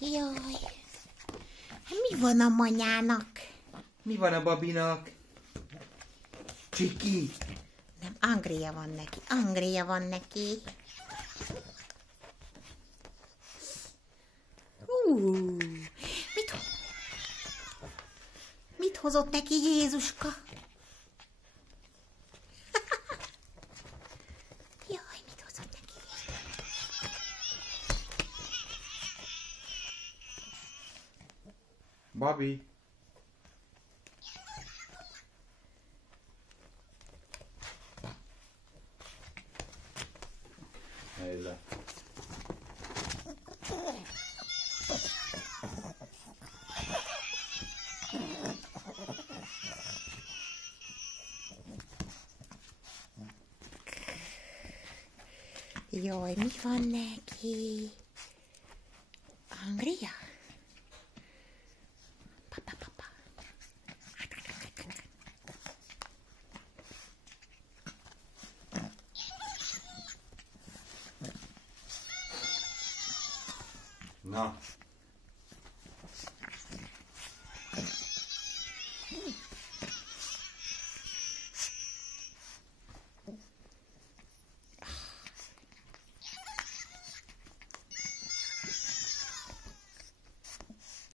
Jaj, mi van a manyának? Mi van a Babinak? Csiki? Nem, Angria van neki, Angria van neki. Mit hozott neki Jézuska? Jaj, mit hozott neki Jézuska? Babi? Helyzet. Jaj, mi van neki? Angria? Papa, papa. Na.